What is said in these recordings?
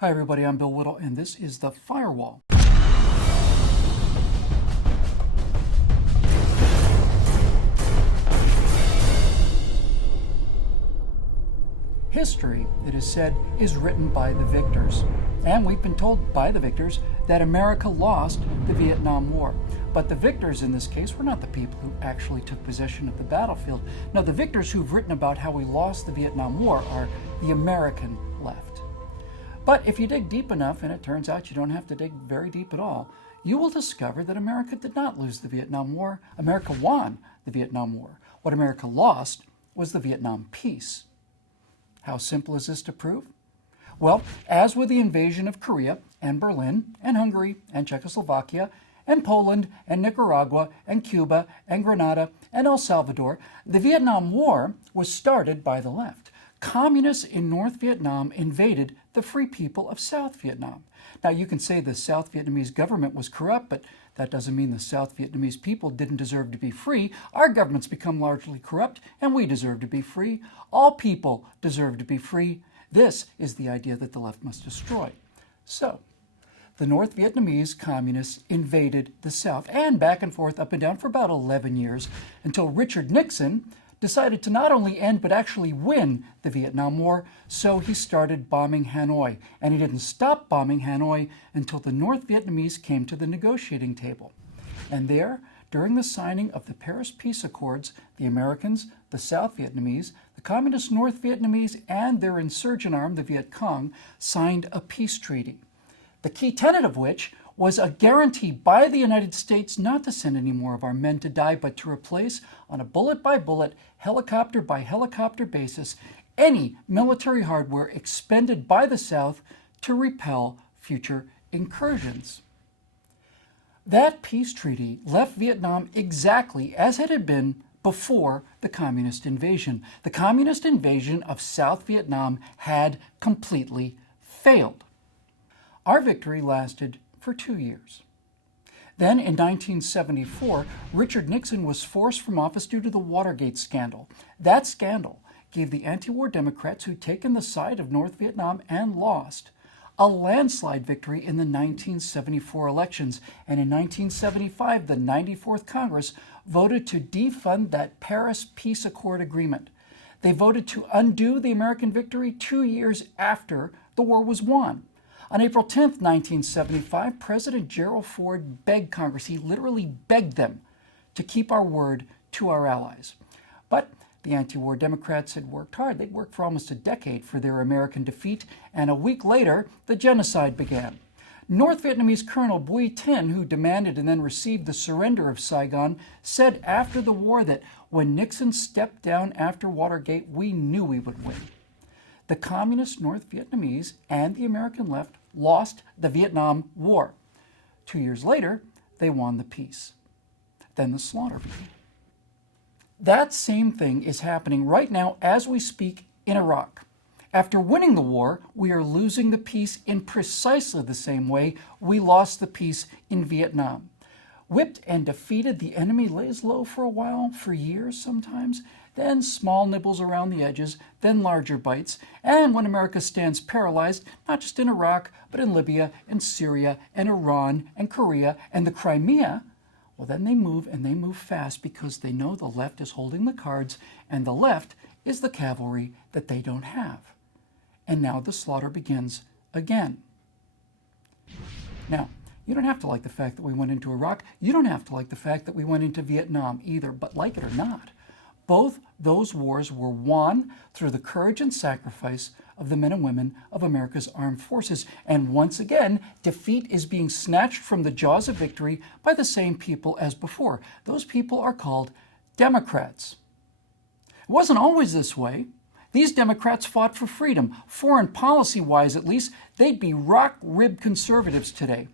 Hi everybody, I'm Bill Whittle and this is the Firewall. History, it is said, is written by the victors. And we've been told by the victors that America lost the Vietnam War. But the victors in this case were not the people who actually took possession of the battlefield. No, the victors who've written about how we lost the Vietnam War are the American left. But if you dig deep enough, and it turns out you don't have to dig very deep at all, you will discover that America did not lose the Vietnam War. America won the Vietnam War. What America lost was the Vietnam peace. How simple is this to prove? Well, as with the invasion of Korea and Berlin and Hungary and Czechoslovakia and Poland and Nicaragua and Cuba and Grenada and El Salvador, the Vietnam War was started by the left. Communists in North Vietnam invaded the free people of South Vietnam. Now, you can say the South Vietnamese government was corrupt, but that doesn't mean the South Vietnamese people didn't deserve to be free. Our government's become largely corrupt, and we deserve to be free. All people deserve to be free. This is the idea that the left must destroy. So, the North Vietnamese communists invaded the South, and back and forth, up and down, for about 11 years, until Richard Nixon decided to not only end but actually win the Vietnam War, so he started bombing Hanoi. And he didn't stop bombing Hanoi until the North Vietnamese came to the negotiating table. And there, during the signing of the Paris Peace Accords, the Americans, the South Vietnamese, the Communist North Vietnamese, and their insurgent arm, the Viet Cong, signed a peace treaty. The key tenet of which was a guarantee by the United States not to send any more of our men to die, but to replace, on a bullet-by-bullet, helicopter-by-helicopter basis, any military hardware expended by the South to repel future incursions. That peace treaty left Vietnam exactly as it had been before the communist invasion. The communist invasion of South Vietnam had completely failed. Our victory lasted for 2 years. Then, in 1974, Richard Nixon was forced from office due to the Watergate scandal. That scandal gave the anti-war Democrats who'd taken the side of North Vietnam and lost a landslide victory in the 1974 elections. And in 1975, the 94th Congress voted to defund that Paris Peace Accord agreement. They voted to undo the American victory 2 years after the war was won. On April 10, 1975, President Gerald Ford begged Congress, he literally begged them, to keep our word to our allies. But the anti-war Democrats had worked hard. They'd worked for almost a decade for their American defeat, and a week later, the genocide began. North Vietnamese Colonel Bui Tin, who demanded and then received the surrender of Saigon, said after the war that when Nixon stepped down after Watergate, we knew we would win. The communist North Vietnamese and the American left lost the Vietnam War. 2 years later, they won the peace. Then the slaughter began. That same thing is happening right now as we speak in Iraq. After winning the war, we are losing the peace in precisely the same way we lost the peace in Vietnam. Whipped and defeated, the enemy lays low for a while, for years sometimes, then small nibbles around the edges, then larger bites. And when America stands paralyzed, not just in Iraq, but in Libya, and Syria, and Iran, and Korea, and the Crimea, well, then they move, and they move fast, because they know the left is holding the cards, and the left is the cavalry that they don't have. And now the slaughter begins again. Now, you don't have to like the fact that we went into Iraq. You don't have to like the fact that we went into Vietnam either, but like it or not, both those wars were won through the courage and sacrifice of the men and women of America's armed forces. And once again, defeat is being snatched from the jaws of victory by the same people as before. Those people are called Democrats. It wasn't always this way. These Democrats fought for freedom. Foreign policy-wise, at least, they'd be rock-ribbed conservatives today.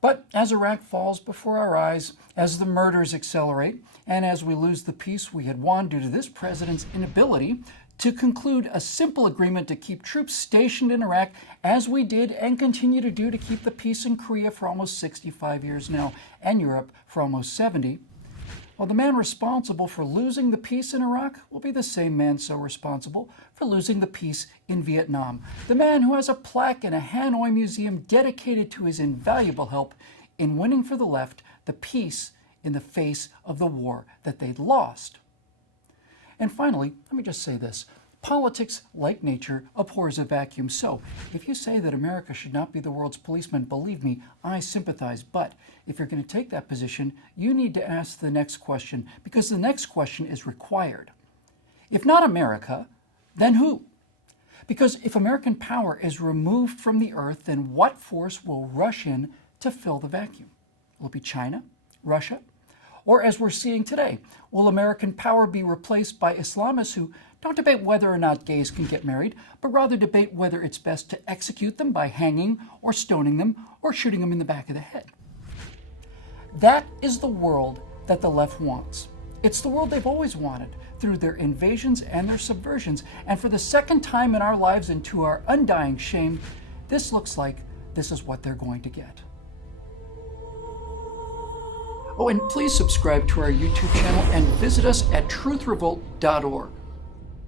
But as Iraq falls before our eyes, as the murders accelerate, and as we lose the peace we had won due to this president's inability to conclude a simple agreement to keep troops stationed in Iraq, as we did and continue to do to keep the peace in Korea for almost 65 years now, and Europe for almost 70, Well, the man responsible for losing the peace in Iraq will be the same man so responsible for losing the peace in Vietnam. The man who has a plaque in a Hanoi museum dedicated to his invaluable help in winning for the left the peace in the face of the war that they'd lost. And finally, let me just say this. Politics, like nature, abhors a vacuum. So, if you say that America should not be the world's policeman, believe me, I sympathize. But if you're going to take that position, you need to ask the next question, because the next question is required. If not America, then who? Because if American power is removed from the earth, then what force will rush in to fill the vacuum? Will it be China, Russia? Or as we're seeing today, will American power be replaced by Islamists who don't debate whether or not gays can get married, but rather debate whether it's best to execute them by hanging or stoning them or shooting them in the back of the head? That is the world that the left wants. It's the world they've always wanted through their invasions and their subversions. And for the second time in our lives, and to our undying shame, this looks like this is what they're going to get. Oh, and please subscribe to our YouTube channel and visit us at truthrevolt.org.